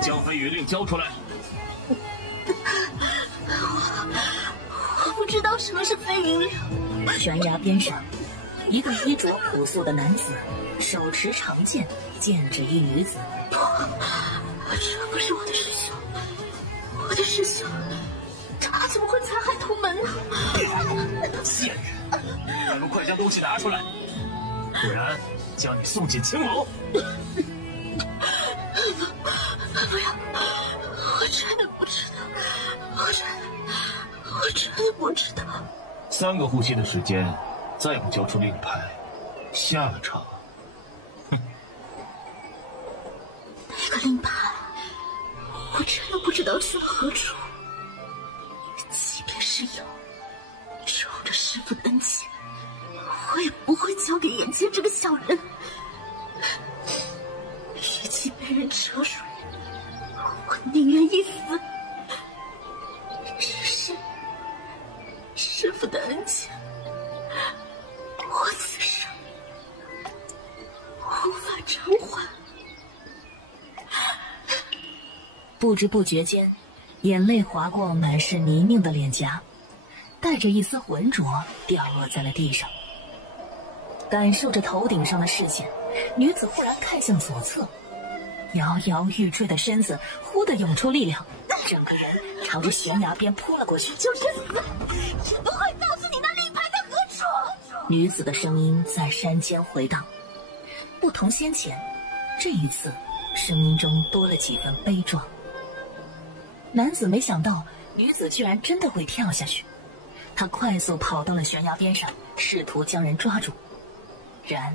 将飞羽令交出来。我不知道什么是飞羽令。悬崖边上，一个衣着朴素的男子手持长剑，剑指一女子。不，这不是我的师兄，我的师兄，他怎么会残害同门呢？贱人，还不快将东西拿出来，不然将你送进青楼。不要，我真的不知道，我真的不知道。3个呼吸的时间，再不交出令牌，下场。那个令牌，我真的不知道去了何处。即便是有，冲着师父的恩情，我也不会交给眼前这个小人。与其被人扯水，我宁愿一死。只是师父的恩情，我此生无法偿还。不知不觉间，眼泪划过满是泥泞的脸颊，带着一丝浑浊掉落在了地上。感受着头顶上的视线，女子忽然看向左侧，摇摇欲坠的身子忽地涌出力量，整个人朝着悬崖边扑了过去。就是死，也不会告诉你那令牌在何处。女子的声音在山间回荡，不同先前，这一次声音中多了几分悲壮。男子没想到女子居然真的会跳下去，他快速跑到了悬崖边上，试图将人抓住，然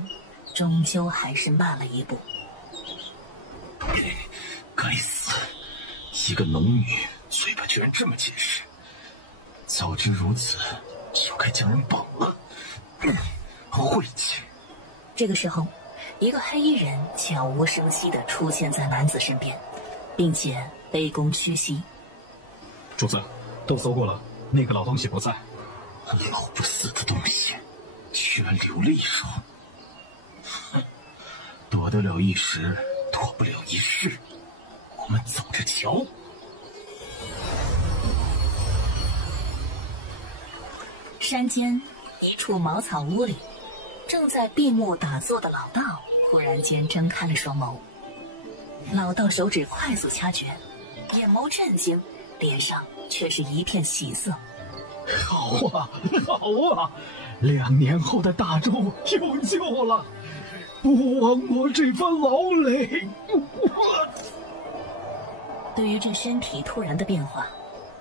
终究还是慢了一步。该死，一个农女嘴巴居然这么结实，早知如此就该将人绑了。晦气。这个时候，一个黑衣人悄无声息地出现在男子身边，并且卑躬屈膝。主子，都搜过了，那个老东西不在。老不死的东西，居然留了一手。哼，躲得了一时，躲不了一世。我们走着瞧。山间一处茅草屋里，正在闭目打坐的老道忽然间睁开了双眸。老道手指快速掐诀，眼眸震惊，脸上却是一片喜色。好啊，好啊，2年后的大周有救了，不枉我这番劳累。对于这身体突然的变化，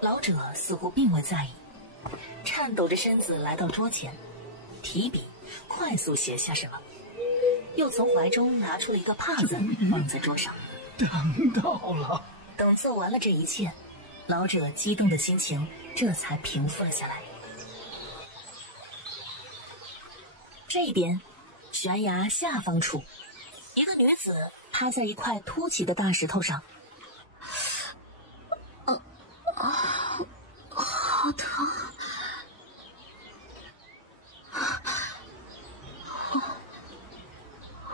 老者似乎并未在意，颤抖着身子来到桌前，提笔快速写下什么，又从怀中拿出了一个帕子放在桌上。等到了。等做完了这一切，老者激动的心情这才平复了下来。这边，悬崖下方处，一个女子趴在一块凸起的大石头上。好疼！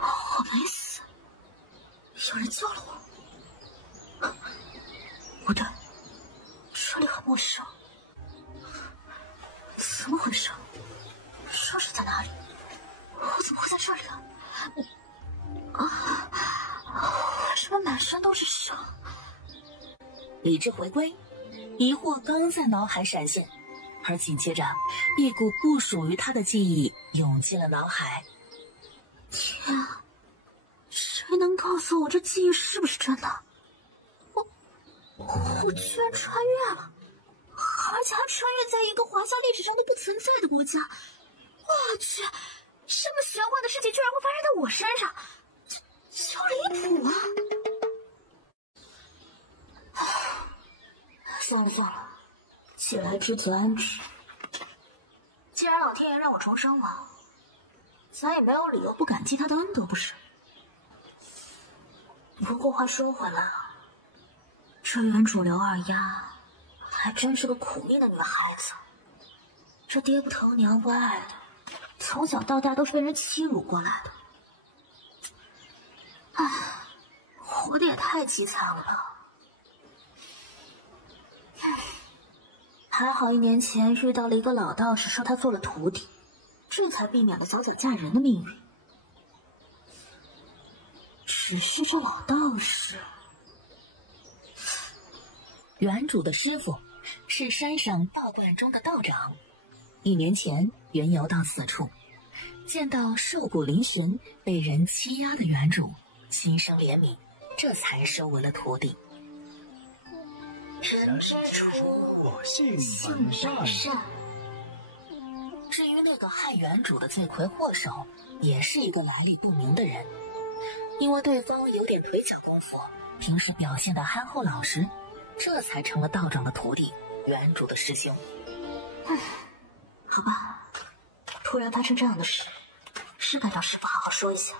我没死，有人救了我。不对，这里很陌生，怎么回事？伤势在哪里？我怎么会在这里啊？为什么满身都是伤？理智回归，疑惑刚在脑海闪现，而紧接着，一股不属于他的记忆涌进了脑海。天啊！谁能告诉我这记忆是不是真的？我居然穿越了，而且还穿越在一个华夏历史上都不存在的国家。我去，这么玄幻的事情居然会发生在我身上，就离谱啊！算了，既来之则安之。既然老天爷让我重生了，咱也没有理由不感激他的恩德，不是？不过话说回来啊，这原主刘二丫还真是个苦命的女孩子。这爹不疼娘不爱的，从小到大都是被人欺辱过来的。唉，活得也太凄惨了吧。还好1年前遇到了一个老道士，收他做了徒弟，这才避免了早早嫁人的命运。只是这老道士，原主的师傅是山上道观中的道长。1年前缘游到此处，见到瘦骨嶙峋、被人欺压的原主，心生怜悯，这才收为了徒弟。人之初，性本善。至于那个害原主的罪魁祸首，也是一个来历不明的人。因为对方有点腿脚功夫，平时表现得憨厚老实，这才成了道长的徒弟，原主的师兄。好吧，突然发生这样的事，是该找师傅好好说一下。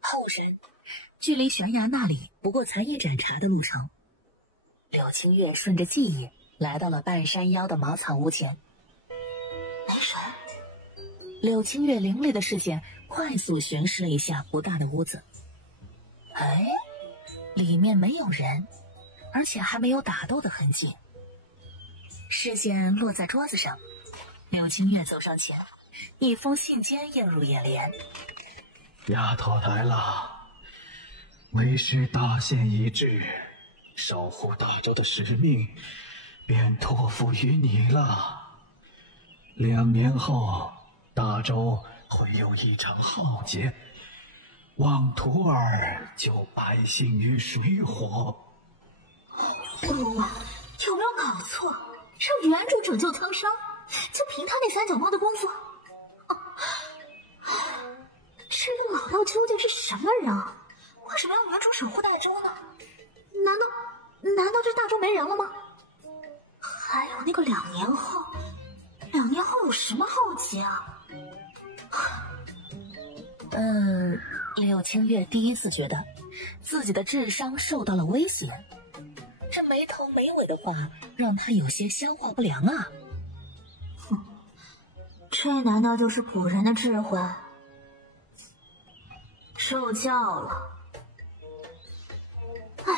后山，距离悬崖那里不过才1盏茶的路程。柳青月顺着记忆来到了半山腰的茅草屋前。没人。柳青月凌厉的视线快速巡视了一下不大的屋子。哎，里面没有人，而且还没有打斗的痕迹。视线落在桌子上，柳青月走上前，一封信笺映入眼帘。丫头来了，为师大限已至，守护大周的使命便托付于你了。2年后，大周会有一场浩劫，望徒儿救百姓于水火。不，有没有搞错？让原主拯救苍生，就凭他那3脚猫的功夫？这个老道究竟是什么人？为什么要原主守护大周呢？难道这大周没人了吗？还有那个2年后，2年后有什么浩劫啊？柳青月第一次觉得自己的智商受到了威胁，这没头没尾的话让他有些消化不良啊。这难道就是古人的智慧？受教了。唉，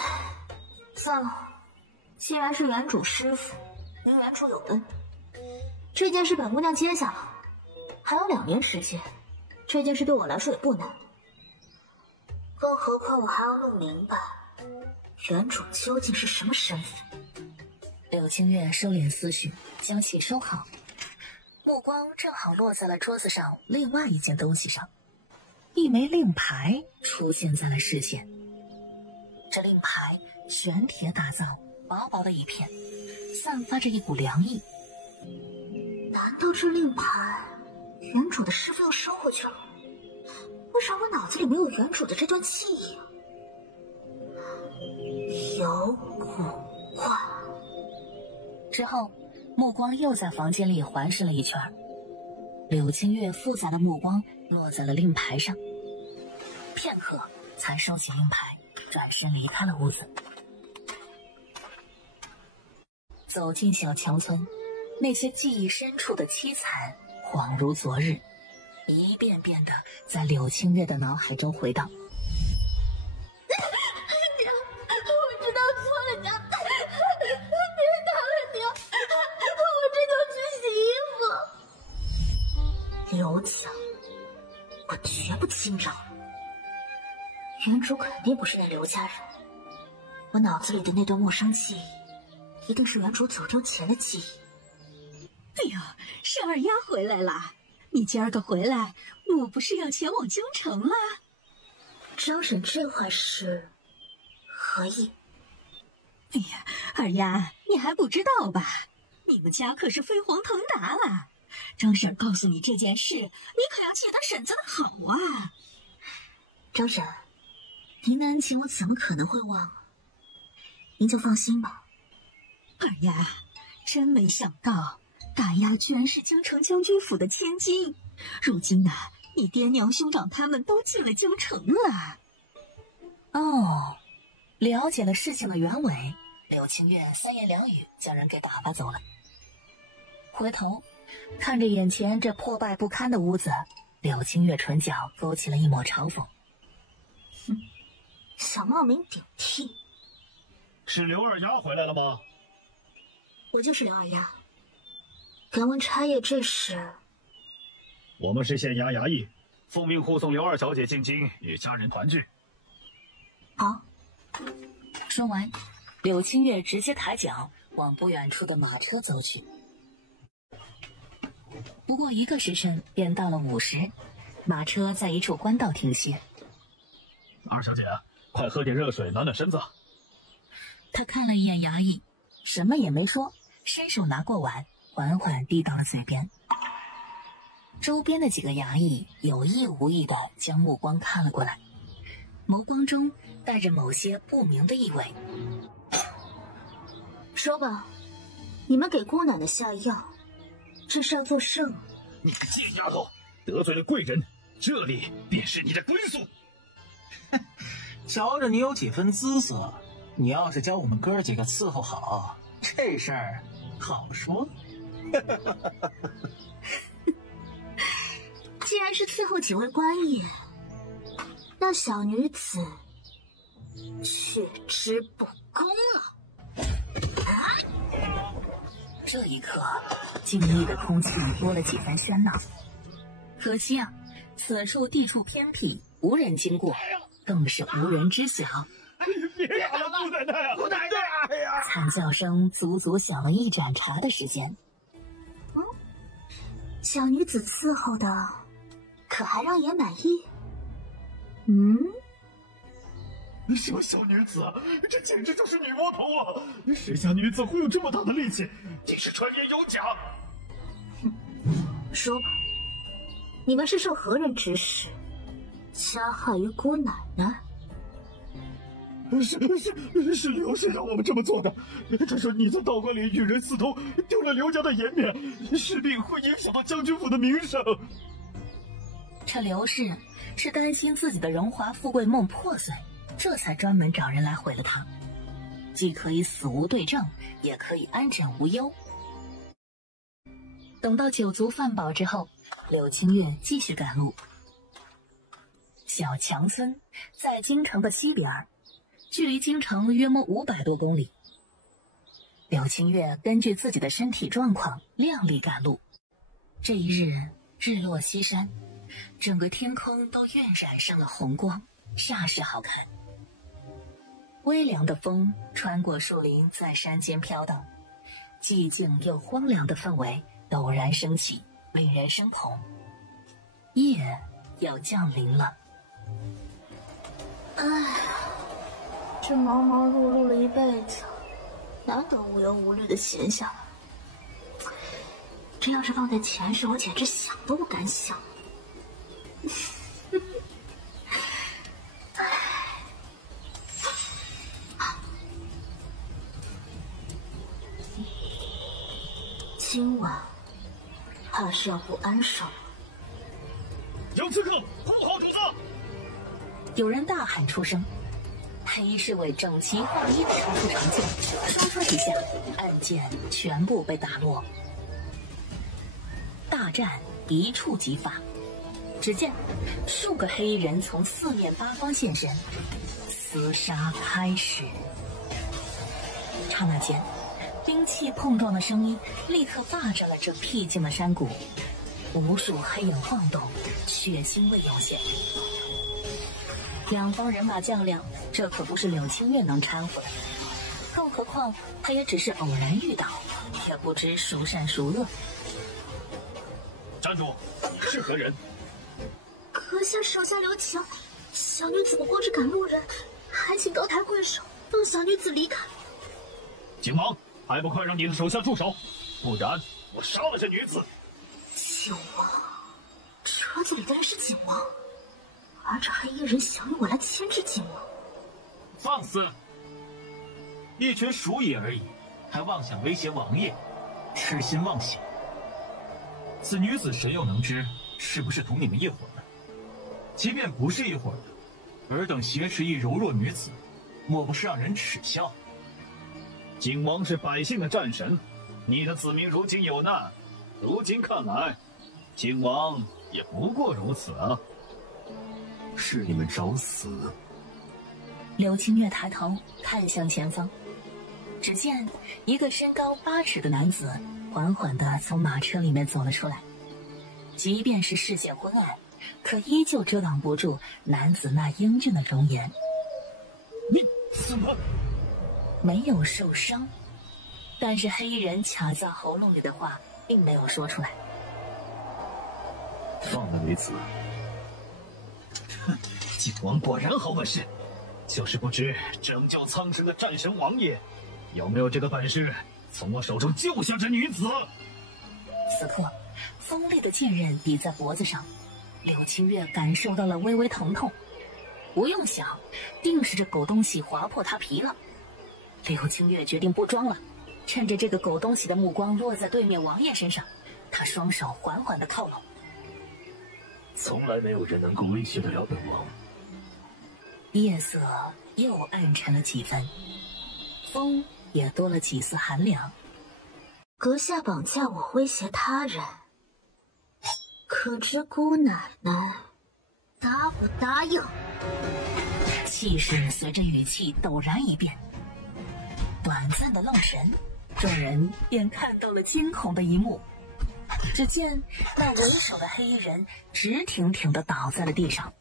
算了，既然是原主师傅，与原主有恩，这件事本姑娘接下了，还有2年时间，这件事对我来说也不难。更何况我还要弄明白，原主究竟是什么身份。柳青月收敛思绪，将其收好，目光正好落在了桌子上另外一件东西上，一枚令牌出现在了视线。这令牌玄铁打造，薄薄的一片，散发着一股凉意。难道这令牌原主的师傅又收回去了？为啥我脑子里没有原主的这段记忆啊？有古怪。之后目光又在房间里环视了一圈，柳青月复杂的目光落在了令牌上，片刻才收起令牌，转身离开了屋子。走进小强村，那些记忆深处的凄惨恍如昨日，一遍遍的在柳青月的脑海中回荡。娘，我知道错了，娘，别打了娘，我这就去洗衣服。刘强，我绝不轻饶。原主肯定不是那刘家人，我脑子里的那段陌生记忆，一定是原主走丢前的记忆。哎呀，是二丫回来了！你今儿个回来，我不是要前往京城了？张婶这话是何意？哎呀，二丫，你还不知道吧？你们家可是飞黄腾达了。张婶告诉你这件事，你可要记得婶子的好啊！张婶，您的恩情我怎么可能会忘啊？您就放心吧。二丫，真没想到。大丫居然是京城将军府的千金，如今呢，你爹娘兄长他们都进了京城了。哦，了解了事情的原委，柳青月3言2语将人给打发走了。回头看着眼前这破败不堪的屋子，柳青月唇角勾起了一抹嘲讽。想冒名顶替？是刘二丫回来了吗？我就是刘二丫。敢问差爷这是？我们是县衙衙役，奉命护送刘二小姐进京与家人团聚。好。说完，柳青月直接抬脚往不远处的马车走去。不过1个时辰便到了午时，马车在一处官道停歇。二小姐，快喝点热水暖暖身子。他看了一眼衙役，什么也没说，伸手拿过碗，缓缓递到了嘴边。周边的几个衙役有意无意地将目光看了过来，眸光中带着某些不明的意味。说吧，你们给姑奶奶下药，这是要做甚？你个贱丫头，得罪了贵人，这里便是你的归宿。瞧着你有几分姿色，你要是教我们哥几个伺候好，这事儿好说。既然是伺候几位官爷，那小女子却之不恭了。这一刻，静谧的空气多了几分喧闹。可惜啊，此处地处偏僻，无人经过，更是无人知晓。别打了，姑奶奶啊！姑奶奶！哎呀！惨叫声足足响了1盏茶的时间。小女子伺候的，可还让爷满意？什么小女子啊，这简直就是女魔头啊！谁家女子会有这么大的力气？定是传言有假。说吧，你们是受何人指使，加害于姑奶奶？是刘氏让我们这么做的。他说你在道观里与人私通，丢了刘家的颜面，势必会影响到将军府的名声。这刘氏是担心自己的荣华富贵梦破碎，这才专门找人来毁了他，既可以死无对证，也可以安枕无忧。等到酒足饭饱之后，柳青月继续赶路。小强村在京城的西边，距离京城约莫500多公里。柳青月根据自己的身体状况量力赶路。这一日日落西山，整个天空都晕染上了红光，煞是好看。微凉的风穿过树林，在山间飘荡，寂静又荒凉的氛围陡然升起，令人生恐。夜要降临了。这忙忙碌碌了一辈子，难得无忧无虑的闲下来。这要是放在前世，我简直想都不敢想。今晚怕是要不安生了。有刺客护好主子！有人大喊出声，黑侍卫整齐划一地抽出长剑，唰唰几下，暗箭全部被打落。大战一触即发，只见数个黑衣人从四面八方现身，厮杀开始。刹那间，兵器碰撞的声音立刻霸占了这僻静的山谷，无数黑影晃动，血腥味涌现。两方人马较量，这可不是柳青月能掺和的，更何况他也只是偶然遇到，也不知孰善孰恶。站住！你是何人？阁下手下留情，小女子不过是赶路人，还请高抬贵手，放小女子离开。景王，还不快让你的手下住手，不然我杀了这女子！景王，车子里的人是景王，而这黑衣人想用我来牵制景王。放肆！一群鼠野而已，还妄想威胁王爷，痴心妄想。此女子谁又能知是不是同你们一伙的？即便不是一伙的，尔等挟持一柔弱女子，莫不是让人耻笑？景王是百姓的战神，你的子民如今有难，如今看来，靖王也不过如此啊。是你们找死！柳青月抬头看向前方，只见一个身高8尺的男子缓缓地从马车里面走了出来。即便是视线昏暗，可依旧遮挡不住男子那英俊的容颜。你怎么没有受伤？但是黑衣人卡在喉咙里的话并没有说出来。放了为子。靖王果然好本事，就是不知拯救苍生的战神王爷有没有这个本事从我手中救下这女子。此刻锋利的剑刃抵在脖子上，柳青月感受到了微微疼痛。不用想，定是这狗东西划破他皮了。柳青月决定不装了，趁着这个狗东西的目光落在对面王爷身上，他双手缓缓地靠拢。从来没有人能够威胁得了本王。夜色又暗沉了几分，风也多了几丝寒凉。阁下绑架我，威胁他人，可知姑奶奶答不答应？气势随着语气陡然一变，短暂的愣神，众人便看到了惊恐的一幕。只见那为首的黑衣人直挺挺地倒在了地上。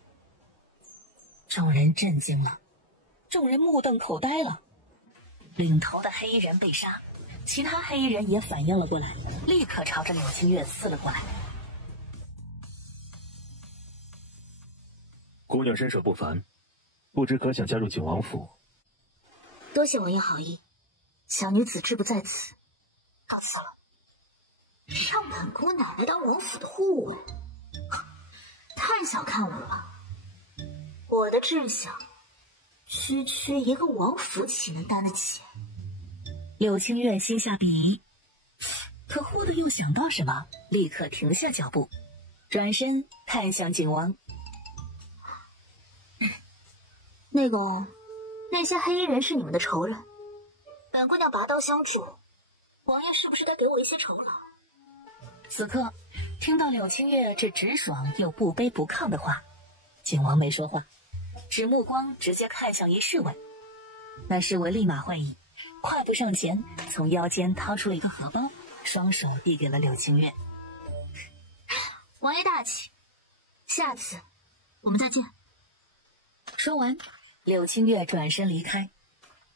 众人震惊了，众人目瞪口呆了。领头的黑衣人被杀，其他黑衣人也反应了过来，立刻朝着柳青月刺了过来。姑娘身手不凡，不知可想加入景王府？多谢王爷好意，小女子志不在此，告辞了。让本姑奶奶当王府的护卫，太小看我了。我的志向，区一个王府岂能担得起？柳青月心下鄙夷，可忽地又想到什么，立刻停下脚步，转身看向景王。那些黑衣人是你们的仇人，本姑娘拔刀相助，王爷是不是该给我一些酬劳？此刻听到柳青月这直爽又不卑不亢的话，景王没说话，只目光直接看向一侍卫。那侍卫立马会意，快步上前，从腰间掏出了一个荷包，双手递给了柳青月。王爷大气，下次我们再见。说完，柳青月转身离开。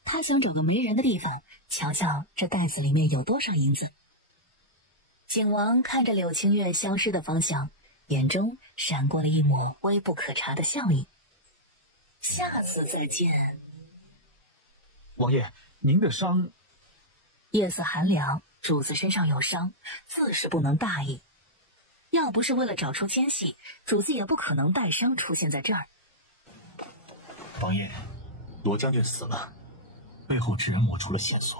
他想找个没人的地方，瞧瞧这袋子里面有多少银子。景王看着柳青月消失的方向，眼中闪过了一抹微不可察的笑意。下次再见。王爷，您的伤……夜色寒凉，主子身上有伤，自是不能大意。要不是为了找出奸细，主子也不可能带伤出现在这儿。王爷，罗将军死了，背后之人抹除了线索，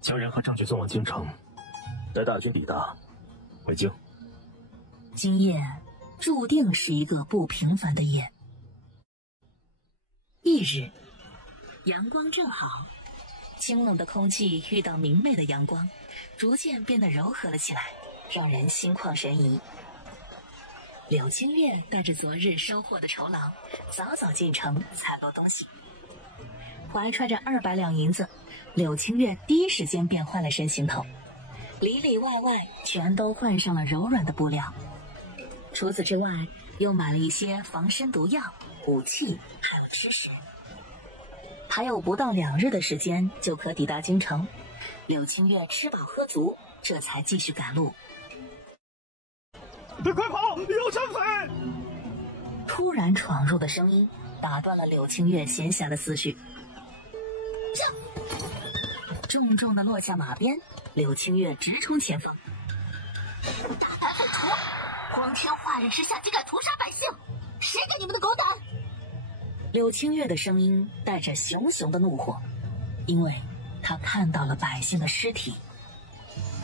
将人和证据送往京城，待大军抵达，回京。今夜注定是一个不平凡的夜。翌日，阳光正好，清冷的空气遇到明媚的阳光，逐渐变得柔和了起来，让人心旷神怡。柳青月带着昨日收获的酬劳，早早进城采落东西。怀揣着200两银子，柳青月第一时间变换了身行头，里里外外全都换上了柔软的布料。除此之外，又买了一些防身毒药、武器，还有吃食。还有不到2日的时间就可抵达京城，柳青月吃饱喝足，这才继续赶路。快跑！有抢匪！突然闯入的声音打断了柳青月闲暇的思绪。重重的落下马鞭，柳青月直冲前方。大胆匪徒，光天化日之下竟敢屠杀百姓，谁给你们的狗胆？柳青月的声音带着熊熊的怒火，因为他看到了百姓的尸体。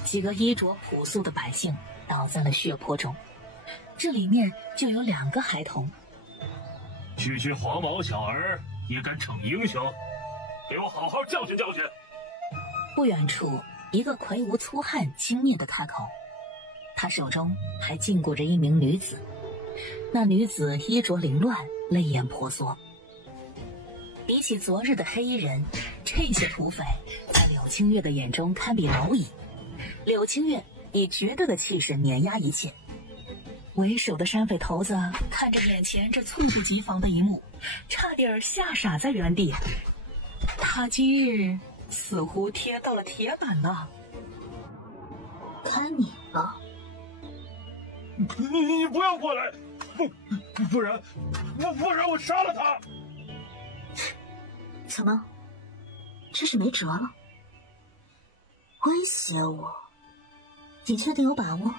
几个衣着朴素的百姓倒在了血泊中，这里面就有2个孩童。区区黄毛小儿也敢逞英雄，给我好好教训教训！不远处，一个魁梧粗汉轻蔑的开口，他手中还禁锢着一名女子。那女子衣着凌乱，泪眼婆娑。比起昨日的黑衣人，这些土匪在柳青月的眼中堪比蝼蚁。柳青月以绝对的气势碾压一切。为首的山匪头子看着眼前这猝不及防的一幕，差点吓傻在原地。他今日似乎贴到了铁板了。看你了。你不要过来，不然我杀了他。怎么，这是没辙了？威胁我？你确定有把握？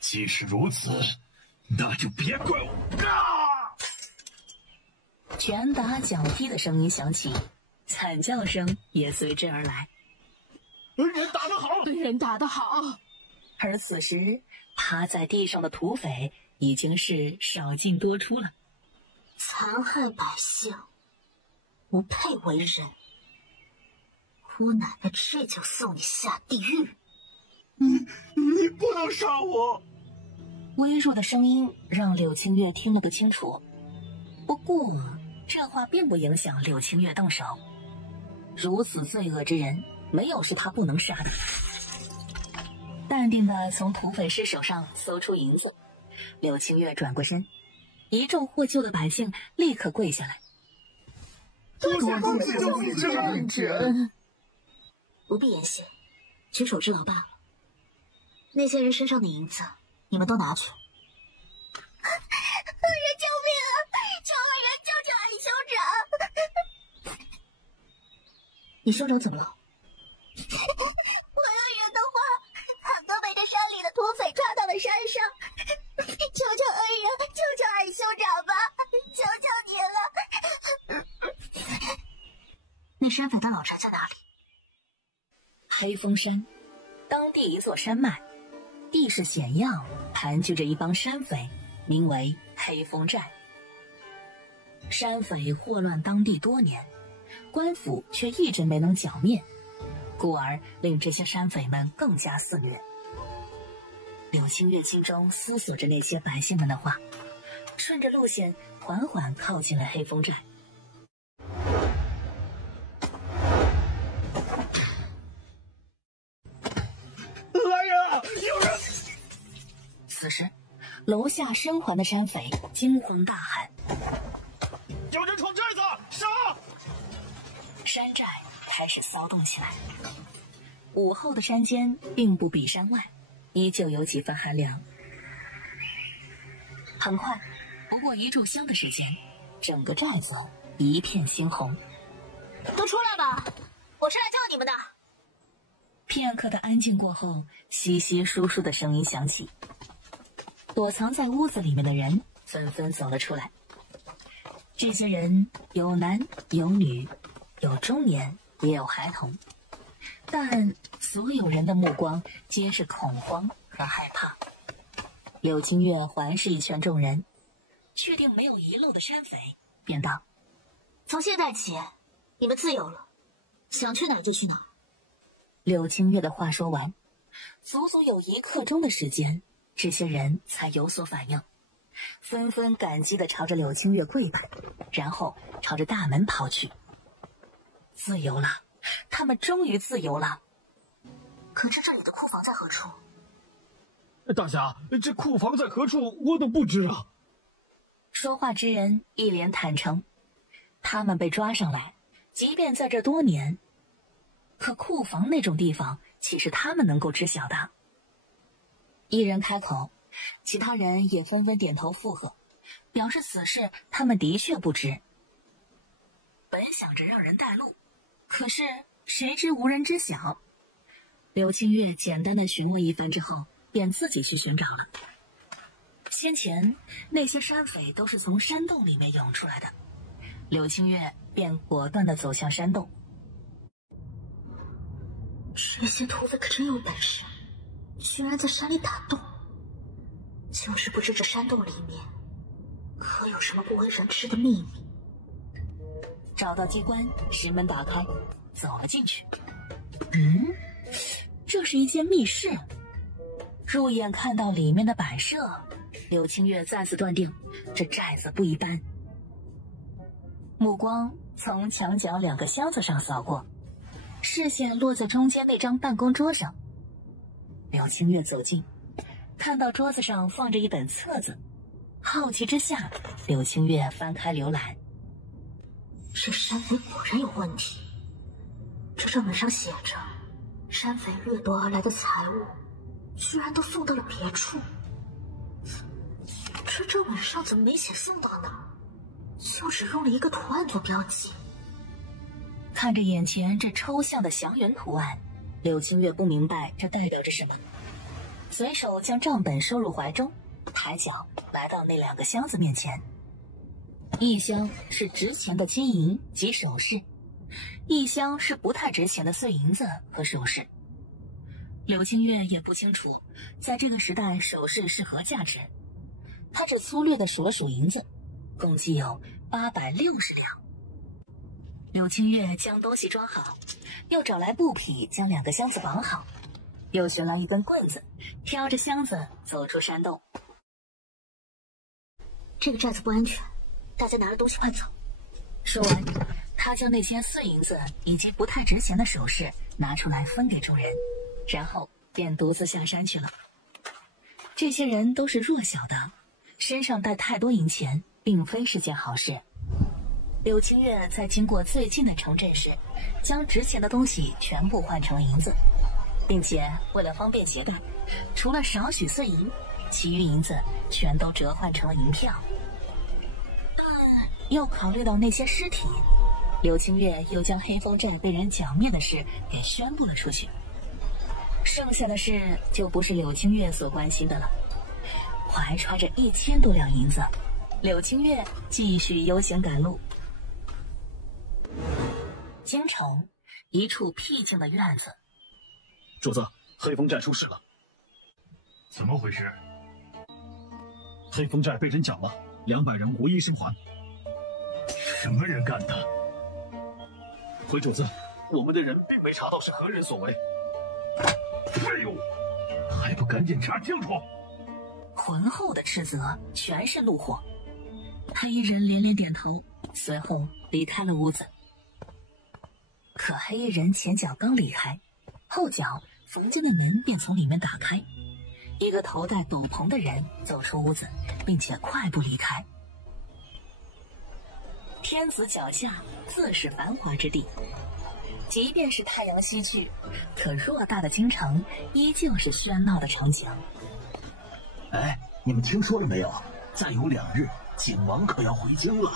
既是如此，那就别怪我。拳打脚踢的声音响起，惨叫声也随之而来。人打得好，人打得好。而此时趴在地上的土匪已经是少进多出了。残害百姓，不配为人。姑奶奶这就送你下地狱。你不能杀我。微弱的声音让柳青月听得不清楚，不过这话并不影响柳青月动手。如此罪恶之人，没有是他不能杀的。淡定地从土匪尸手上搜出银子，柳青月转过身，一众获救的百姓立刻跪下来。多谢公子救命之恩。不必言谢，举手之劳罢了。那些人身上的银子，你们都拿去。恶人救命啊！求恶人救救俺兄长！你兄长怎么了？我恶人的话，很多被这山里的土匪抓到了山上。求求恶人，救救俺兄长吧！求求你了！那山匪的老巢在哪里？黑风山，当地一座山脉，地势险要，盘踞着一帮山匪，名为黑风寨。山匪祸乱当地多年，官府却一直没能剿灭，故而令这些山匪们更加肆虐。柳青月心中思索着那些百姓们的话，顺着路线缓缓靠近了黑风寨。来人，有人！此时，楼下生还的山匪惊慌大喊：“有人闯寨子，杀！”山寨开始骚动起来。午后的山间并不比山外，依旧有几分寒凉。很快，不过一炷香的时间，整个寨子一片猩红。都出来吧，我是来救你们的。片刻的安静过后，稀稀疏疏的声音响起。躲藏在屋子里面的人纷纷走了出来。这些人有男有女，有中年也有孩童，但所有人的目光皆是恐慌和害怕。柳青月环视一圈众人，确定没有遗漏的山匪，便道：“从现在起，你们自由了，想去哪儿就去哪儿。”柳青月的话说完，足足有1刻钟的时间，这些人才有所反应，纷纷感激地朝着柳青月跪拜，然后朝着大门跑去。自由了，他们终于自由了。可是这里的库房在何处？大侠，这库房在何处，我都不知啊。说话之人一脸坦诚，他们被抓上来，即便在这多年，可库房那种地方岂是他们能够知晓的？一人开口，其他人也纷纷点头附和，表示此事他们的确不知。本想着让人带路，可是谁知无人知晓。柳青月简单的询问一番之后，便自己去寻找了。先前那些山匪都是从山洞里面涌出来的，柳青月便果断地走向山洞。这些土匪可真有本事，居然在山里打洞。就是不知这山洞里面可有什么不为人知的秘密。找到机关，石门打开，走了进去。这是一间密室。入眼看到里面的摆设，柳青月再次断定这寨子不一般。目光从墙角2个箱子上扫过，视线落在中间那张办公桌上。柳青月走近，看到桌子上放着一本册子，好奇之下，柳青月翻开浏览。这山匪果然有问题。这账本上写着，山匪掠夺而来的财物，居然都送到了别处。这账本上怎么没写送到哪儿，就只用了一个图案做标记。看着眼前这抽象的祥云图案，柳青月不明白这代表着什么，随手将账本收入怀中，抬脚来到那2个箱子面前。一箱是值钱的金银及首饰，一箱是不太值钱的碎银子和首饰。柳青月也不清楚在这个时代首饰是何价值，他只粗略地数了数银子，共计有860两。柳青月将东西装好，又找来布匹将2个箱子绑好，又寻来一根棍子，挑着箱子走出山洞。这个寨子不安全，大家拿着东西快走。说完，他将那些碎银子以及不太值钱的首饰拿出来分给众人，然后便独自下山去了。这些人都是弱小的，身上带太多银钱并非是件好事。柳青月在经过最近的城镇时，将值钱的东西全部换成了银子，并且为了方便携带，除了少许碎银，其余银子全都折换成了银票。但又考虑到那些尸体，柳青月又将黑风寨被人剿灭的事给宣布了出去。剩下的事就不是柳青月所关心的了。怀揣着1000多两银子，柳青月继续悠闲赶路。京城一处僻静的院子。主子，黑风寨出事了。怎么回事？黑风寨被人剿了，200人无一生还。什么人干的？回主子，我们的人并没查到是何人所为。哎呦，还不赶紧查清楚！浑厚的斥责全是怒火。黑衣人连连点头，随后离开了屋子。可黑衣人前脚刚离开，后脚房间的门便从里面打开，一个头戴斗篷的人走出屋子，并且快步离开。天子脚下自是繁华之地，即便是太阳西去，可偌大的京城依旧是喧闹的场景。哎，你们听说了没有？再有2日，景王可要回京了。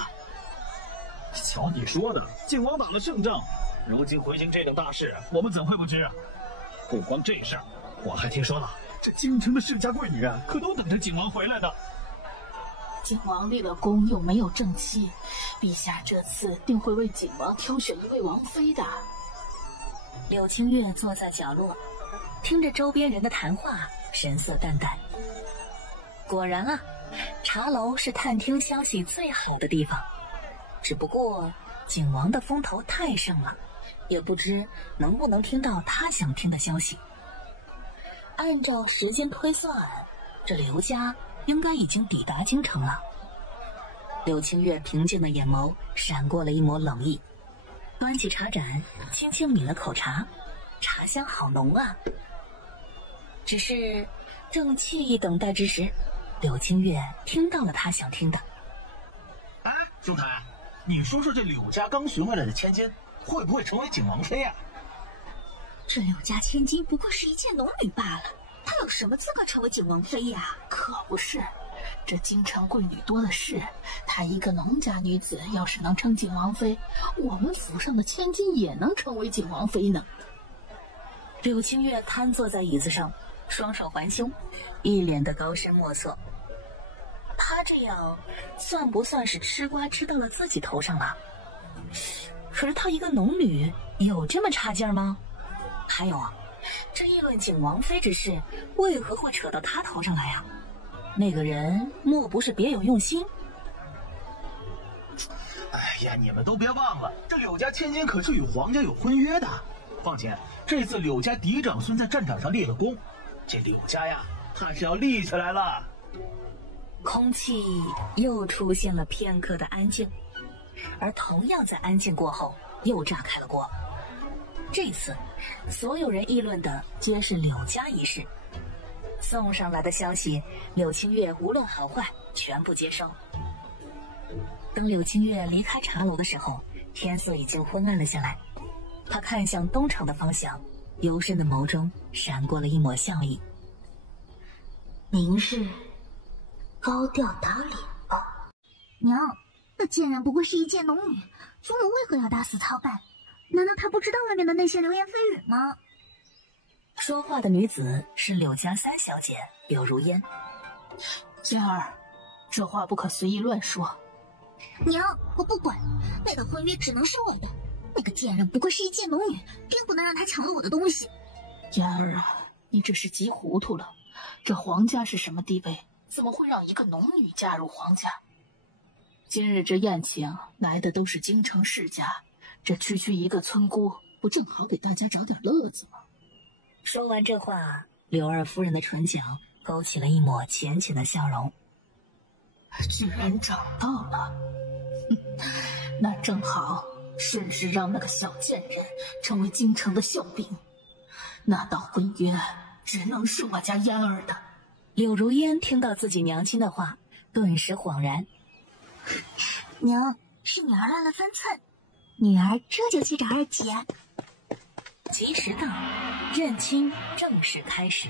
瞧你说的，景王打了胜仗，如今回京这等大事，我们怎会不知啊？不光这事儿，我还听说了，这京城的世家贵女可都等着景王回来的。景王立了功又没有正妻，陛下这次定会为景王挑选一位王妃的。柳青月坐在角落，听着周边人的谈话，神色淡淡。果然啊，茶楼是探听消息最好的地方，只不过景王的风头太盛了，也不知能不能听到他想听的消息。按照时间推算，这刘家应该已经抵达京城了。柳青月平静的眼眸闪过了一抹冷意，端起茶盏，轻轻抿了口茶，茶香好浓啊。只是正惬意等待之时，柳青月听到了他想听的。哎，兄台，你说说这柳家刚寻回来的千金，会不会成为景王妃啊？这柳家千金不过是一介农女罢了，她有什么资格成为景王妃呀？可不是，这京城贵女多的是，她一个农家女子要是能称景王妃，我们府上的千金也能成为景王妃呢。柳青月瘫坐在椅子上，双手环胸，一脸的高深莫测。他这样算不算是吃瓜吃到了自己头上了？可是她一个农女有这么差劲吗？还有啊，这议论景王妃之事为何会扯到她头上来啊？那个人莫不是别有用心？哎呀，你们都别忘了，这柳家千金可是与皇家有婚约的。况且这次柳家嫡长孙在战场上立了功，这柳家呀，他是要立起来了。空气又出现了片刻的安静，而同样在安静过后，又炸开了锅。这次，所有人议论的皆是柳家一事。送上来的消息，柳清月无论好坏，全部接收。等柳清月离开茶楼的时候，天色已经昏暗了下来。他看向东城的方向，幽深的眸中闪过了一抹笑意。明日高调打脸吧。娘，那贱人不过是一介农女，祖母为何要大肆操办？难道她不知道外面的那些流言蜚语吗？说话的女子是柳家三小姐柳如烟。佳儿，这话不可随意乱说。娘，我不管，那个婚约只能是我的。那个贱人不过是一介农女，并不能让她抢了我的东西。佳儿啊，你这是急糊涂了。这皇家是什么地位？怎么会让一个农女嫁入皇家？今日这宴请来的都是京城世家，这区一个村姑，不正好给大家找点乐子吗？说完这话，柳二夫人的唇角勾起了一抹浅浅的笑容。居然找到了，那正好，顺势让那个小贱人成为京城的笑柄。那道婚约只能是我家嫣儿的。柳如烟听到自己娘亲的话，顿时恍然。娘，是女儿乱了分寸，女儿这就去找二姐。及时到，认亲正式开始。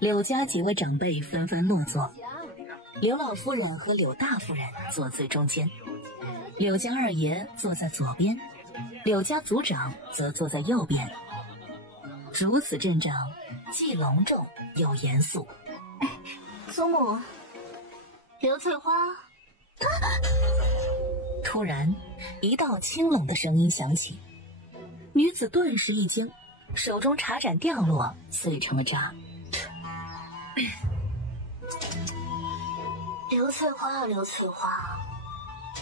柳家几位长辈纷纷落座，柳老夫人和柳大夫人坐最中间，柳家二爷坐在左边，柳家族长则坐在右边。如此阵仗，既隆重又严肃。祖母，刘翠花。突然，一道清冷的声音响起，女子顿时一惊，手中茶盏掉落，碎成了渣。刘翠花啊，刘翠花，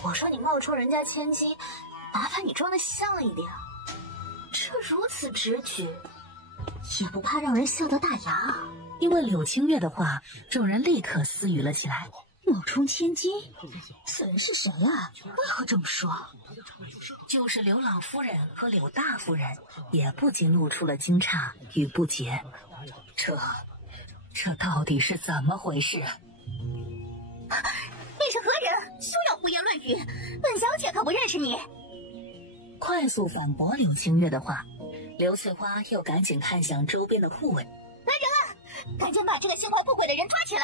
我说你冒充人家千金，麻烦你装得像一点。这如此直举，也不怕让人笑掉大牙啊！因为柳清月的话，众人立刻私语了起来。冒充千金，此人是谁啊？为何这么说？就是柳老夫人和柳大夫人也不禁露出了惊诧与不解。这到底是怎么回事？你是何人？休要胡言乱语！本小姐可不认识你。快速反驳柳清月的话，刘翠花又赶紧看向周边的护卫。来人啊！赶紧把这个心怀不轨的人抓起来！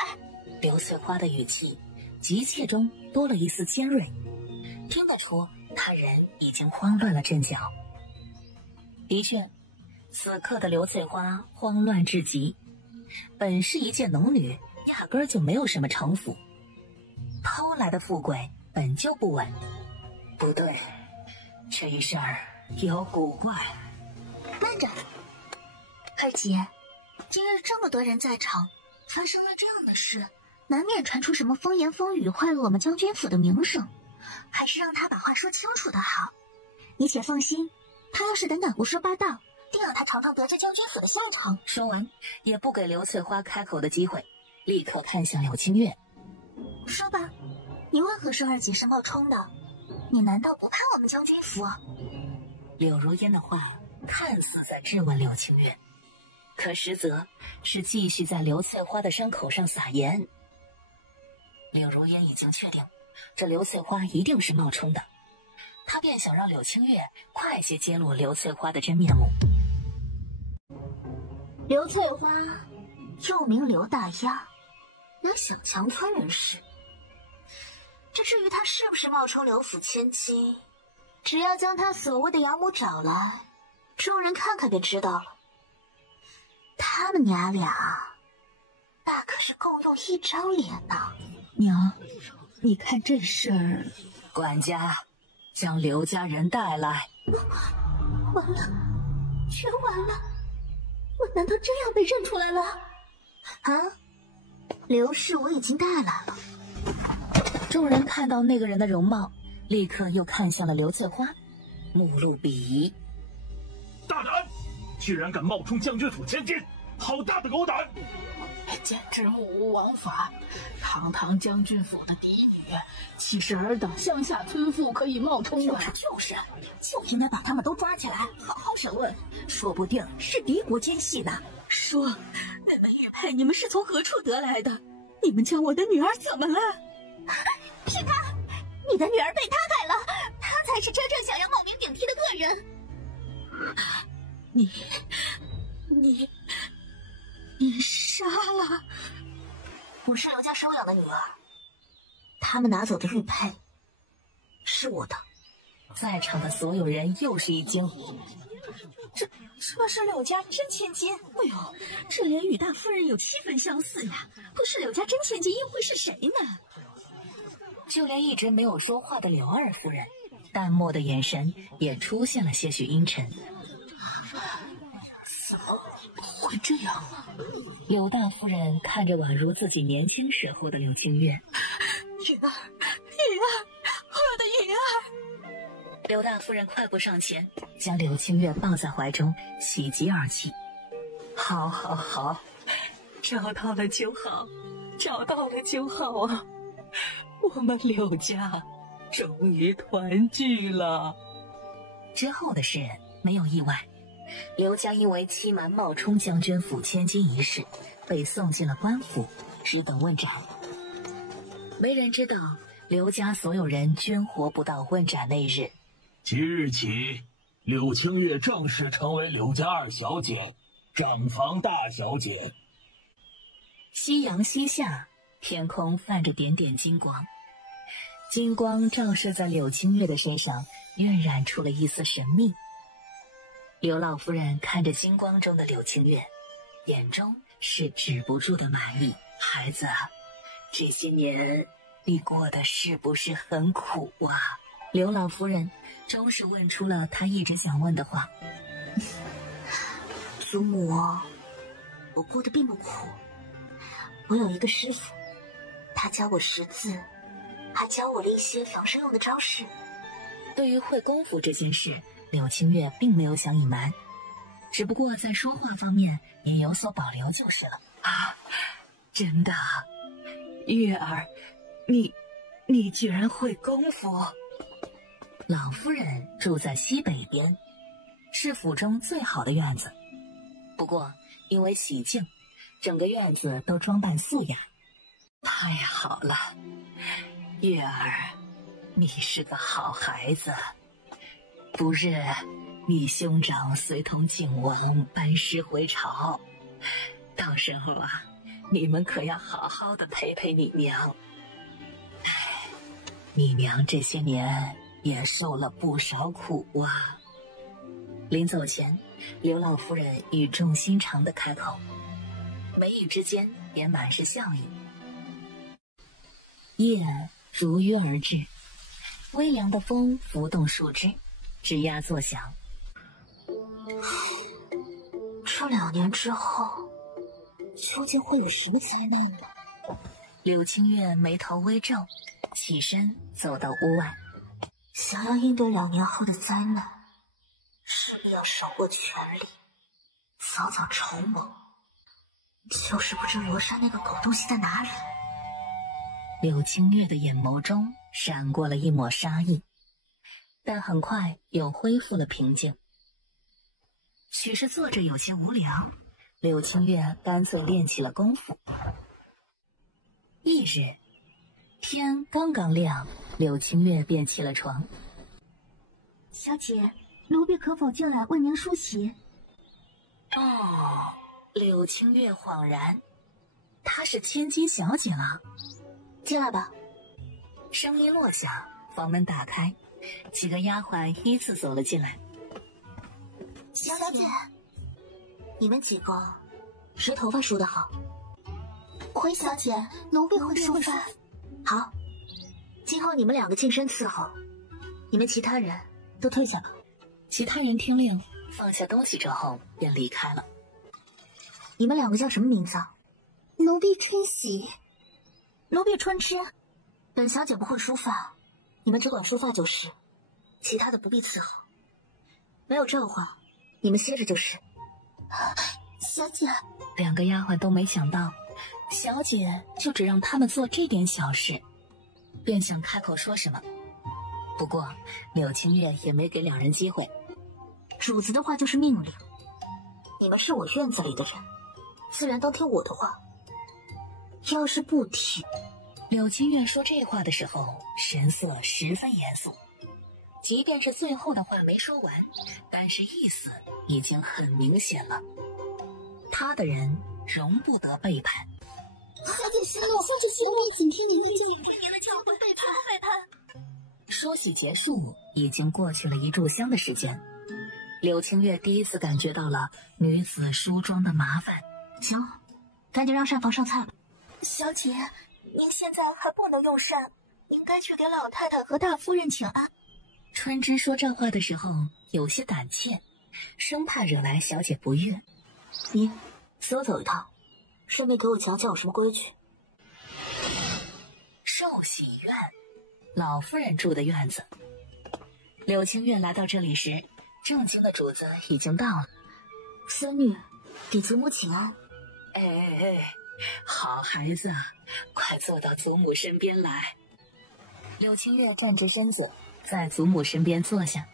刘翠花的语气急切中多了一丝尖锐，听得出她人已经慌乱了阵脚。的确，此刻的刘翠花慌乱至极，本是一介农女，压根儿就没有什么城府，偷来的富贵本就不稳。不对，这一事儿有古怪。慢着，二姐，今日这么多人在场，发生了这样的事，难免传出什么风言风语，坏了我们将军府的名声。还是让他把话说清楚的好。你且放心，他要是胆敢胡说八道，定让他尝尝得罪将军府的下场。说完，也不给刘翠花开口的机会，立刻看向柳清月。说吧，你为何说二姐是冒充的？你难道不怕我们将军府？柳如烟的话看似在质问柳清月，可实则是继续在刘翠花的伤口上撒盐。柳如烟已经确定，这刘翠花一定是冒充的，她便想让柳清月快些揭露刘翠花的真面目。刘翠花，又名刘大丫，乃小强村人士。这至于她是不是冒充刘府千金，只要将她所谓的养母找来，众人看看便知道了。他们娘俩那可是共用一张脸呐。娘，你看这事儿。管家，将刘家人带来。完了，全完了！我难道这样被认出来了？啊，刘氏我已经带来了。众人看到那个人的容貌，立刻又看向了刘翠花，目露鄙夷。居然敢冒充将军府千金，好大的狗胆！简直目无王法！堂堂将军府的嫡女，岂是尔等乡下村妇可以冒充的？就应该把他们都抓起来，好好审问，说不定是敌国奸细呢。说，那位玉佩，你们是从何处得来的？你们将我的女儿怎么了？是他，你的女儿被他害了，他才是真正想要冒名顶替的恶人。你杀了？我是刘家收养的女儿，他们拿走的玉佩是我的。在场的所有人又是一惊。这是柳家真千金。哎呦，这连与大夫人有7分相似呀！不是柳家真千金，又会是谁呢？就连一直没有说话的柳二夫人，淡漠的眼神也出现了些许阴沉。怎么会这样啊？柳大夫人看着宛如自己年轻时候的柳清月，雨儿，我的雨儿！柳大夫人快步上前，将柳清月抱在怀中，喜极而泣。好好好，找到了就好，找到了就好啊！我们柳家终于团聚了。之后的事没有意外，刘家因为欺瞒冒充将军府千金一事，被送进了官府，只等问斩。没人知道刘家所有人均活不到问斩那日。即日起，柳清月正式成为柳家2小姐，长房大小姐。夕阳西下，天空泛着点点金光，金光照射在柳清月的身上，晕染出了一丝神秘。刘老夫人看着金光中的柳清月，眼中是止不住的满意。孩子，这些年你过得是不是很苦啊？刘老夫人终是问出了她一直想问的话。祖母，我过得并不苦。我有一个师傅，他教我识字，还教我了一些防身用的招式。对于会功夫这件事，柳清月并没有想隐瞒，只不过在说话方面也有所保留就是了。啊，真的？月儿，你居然会功夫？老夫人住在西北边，是府中最好的院子。不过因为喜庆，整个院子都装扮素雅。太好了，月儿，你是个好孩子。不日，你兄长随同景王班师回朝，到时候啊，你们可要好好的陪陪你娘。唉，你娘这些年也受了不少苦啊。临走前，刘老夫人语重心长地开口，眉宇之间也满是笑意。夜如约而至，微凉的风拂动树枝，吱呀作响。这2年之后，究竟会有什么灾难呢？柳清月眉头微皱，起身走到屋外。想要应对2年后的灾难，势必要手握权力，早早筹谋。就是不知罗莎那个狗东西在哪里。柳清月的眼眸中闪过了一抹杀意，但很快又恢复了平静。许是坐着有些无聊，柳清月干脆练起了功夫。翌日，天刚刚亮，柳清月便起了床。小姐，奴婢可否进来为您梳洗？哦，柳清月恍然，她是千金小姐了。进来吧。声音落下，房门打开，几个丫鬟依次走了进来。小姐，你们几个谁头发梳得好？回小姐，奴婢会梳发。好，今后你们2个净身伺候，你们其他人都退下吧。其他人听令，放下东西之后便离开了。你们2个叫什么名字？奴婢春喜。奴婢春枝。本小姐不会梳发，你们只管梳发就是，其他的不必伺候。没有这话，你们歇着就是。小姐，两个丫鬟都没想到，小姐就只让他们做这点小事，便想开口说什么。不过柳青月也没给两人机会。主子的话就是命令，你们是我院子里的人，自然当听我的话。要是不听，柳青月说这话的时候，神色十分严肃。即便是最后的话没说完，但是意思已经很明显了。他的人容不得背叛。小姐息怒，小姐息怒，谨听您的教诲，您的教诲，背叛。说许结束，已经过去了1炷香的时间。柳青月第一次感觉到了女子梳妆的麻烦。行，赶紧让膳房上菜吧。小姐，您现在还不能用膳，应该去给老太太和大夫人请安。春枝说这话的时候有些胆怯，生怕惹来小姐不悦。你随我走一趟，顺便给我讲讲有什么规矩。寿喜院，老夫人住的院子。柳青月来到这里时，正卿的主子已经到了。孙女给祖母请安。哎，好孩子啊，快坐到祖母身边来。柳青月站直身子，在祖母身边坐下。